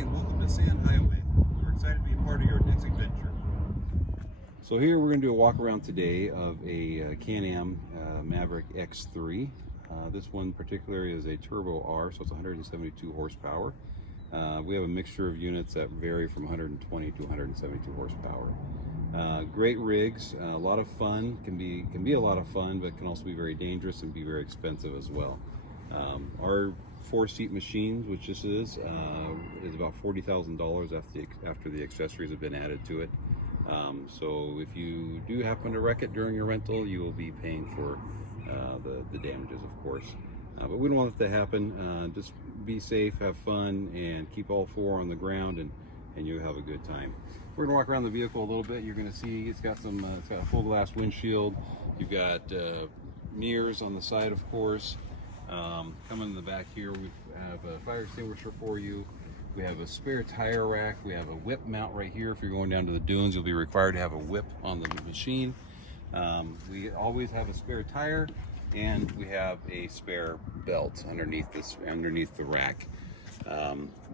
and welcome to Sand Highway. We're excited to be a part of your next adventure. So here we're going to do a walk around today of a Can-AM Maverick X3. This one particularly is a Turbo R, so it's 172 horsepower. We have a mixture of units that vary from 120 to 172 horsepower. Great rigs, a lot of fun, can be a lot of fun, but can also be very dangerous and be very expensive as well. Our 4-seat machine, which this is about $40,000 after the accessories have been added to it. So if you do happen to wreck it during your rental, you will be paying for the damages, of course. But we don't want it to happen. Just be safe, have fun, and keep all four on the ground, and you'll have a good time. We're gonna walk around the vehicle a little bit. You're gonna see it's got a full glass windshield. You've got mirrors on the side, of course. Coming in the back here, we have a fire extinguisher for you. We have a spare tire rack. We have a whip mount right here. If you're going down to the dunes, you'll be required to have a whip on the machine. We always have a spare tire, and we have a spare belt underneath the rack.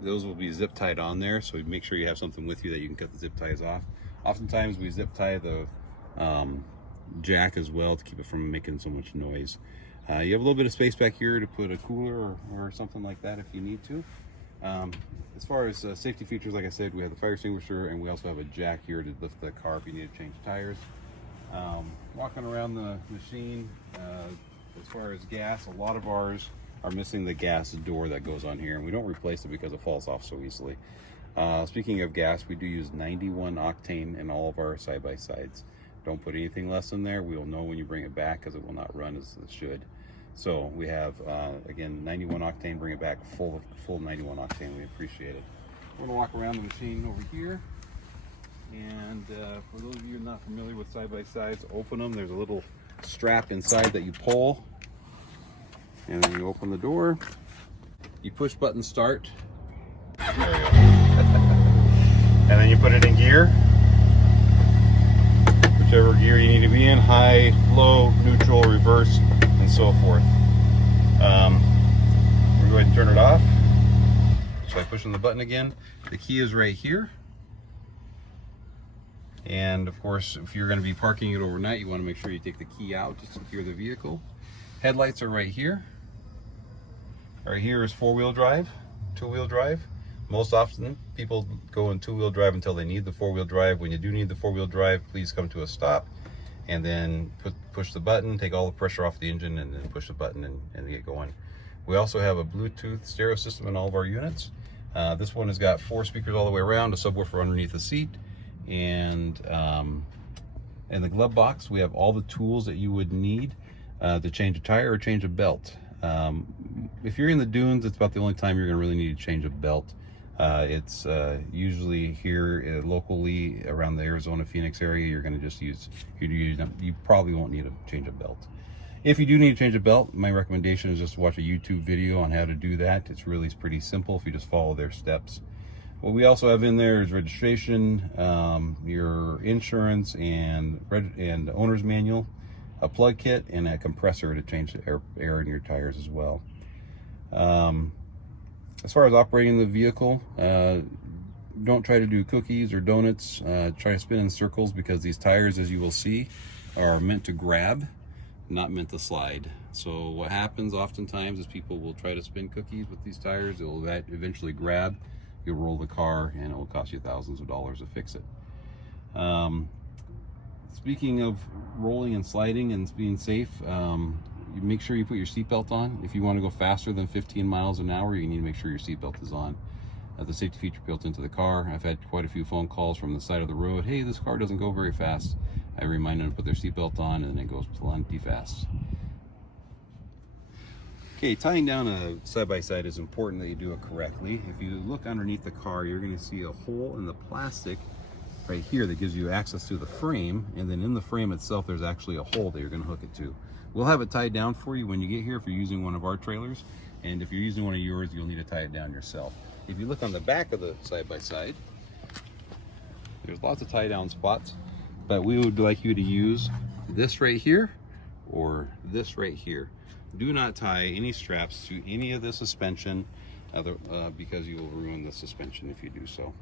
Those will be zip tied on there, so make sure you have something with you that you can cut the zip ties off. Oftentimes we zip tie the jack as well to keep it from making so much noise. You have a little bit of space back here to put a cooler or something like that if you need to. As far as safety features, like I said, we have the fire extinguisher, and we also have a jack here to lift the car if you need to change tires. Walking around the machine, as far as gas, a lot of ours are missing the gas door that goes on here, and we don't replace it because it falls off so easily. Speaking of gas, we do use 91 octane in all of our side-by-sides. Don't put anything less in there. We will know when you bring it back because it will not run as it should. So we have, again, 91 octane, bring it back full 91 octane. We appreciate it. We're gonna walk around the machine over here. And for those of you not familiar with side-by-sides, open them. There's a little strap inside that you pull. And then you open the door. You push button start. There you go. And then you put it in gear. Whichever gear you need to be in, high, low, neutral, reverse, and so forth. We're going to turn it off. So by pushing the button again, the key is right here. And of course, if you're going to be parking it overnight, you want to make sure you take the key out to secure the vehicle. Headlights are right here. Right here is 4-wheel drive, 2-wheel drive. Most often, people go in 2-wheel drive until they need the 4-wheel drive. When you do need the 4-wheel drive, please come to a stop and then push the button, take all the pressure off the engine, and then push the button and get going. We also have a Bluetooth stereo system in all of our units. This one has got 4 speakers all the way around, a subwoofer underneath the seat, and in the glove box, we have all the tools that you would need to change a tire or change a belt. If you're in the dunes, it's about the only time you're going to really need to change a belt. It's usually here locally around the Arizona Phoenix area. You're going to just you probably won't need to change a belt. If you do need to change a belt, my recommendation is just to watch a YouTube video on how to do that. It's really pretty simple if you just follow their steps. What we also have in there is registration, your insurance, and owner's manual, a plug kit, and a compressor to change the air in your tires as well. As far as operating the vehicle, don't try to do cookies or donuts. Try to spin in circles, because these tires, as you will see, are meant to grab, not meant to slide. So what happens oftentimes is people will try to spin cookies with these tires. It will eventually grab. You'll roll the car, and it will cost you thousands of dollars to fix it. Speaking of rolling and sliding and being safe, you make sure you put your seatbelt on. If you want to go faster than 15 miles an hour, you need to make sure your seatbelt is on. The safety feature built into the car. I've had quite a few phone calls from the side of the road. Hey, this car doesn't go very fast. I remind them to put their seatbelt on, and it goes plenty fast. Okay, tying down a side-by-side is important that you do it correctly. If you look underneath the car, you're going to see a hole in the plastic right here that gives you access to the frame, and then in the frame itself there's actually a hole that you're going to hook it to. We'll have it tied down for you when you get here if you're using one of our trailers, and if you're using one of yours, you'll need to tie it down yourself. If you look on the back of the side-by-side, there's lots of tie down spots, but we would like you to use this right here or this right here. Do not tie any straps to any of the suspension because you will ruin the suspension if you do so.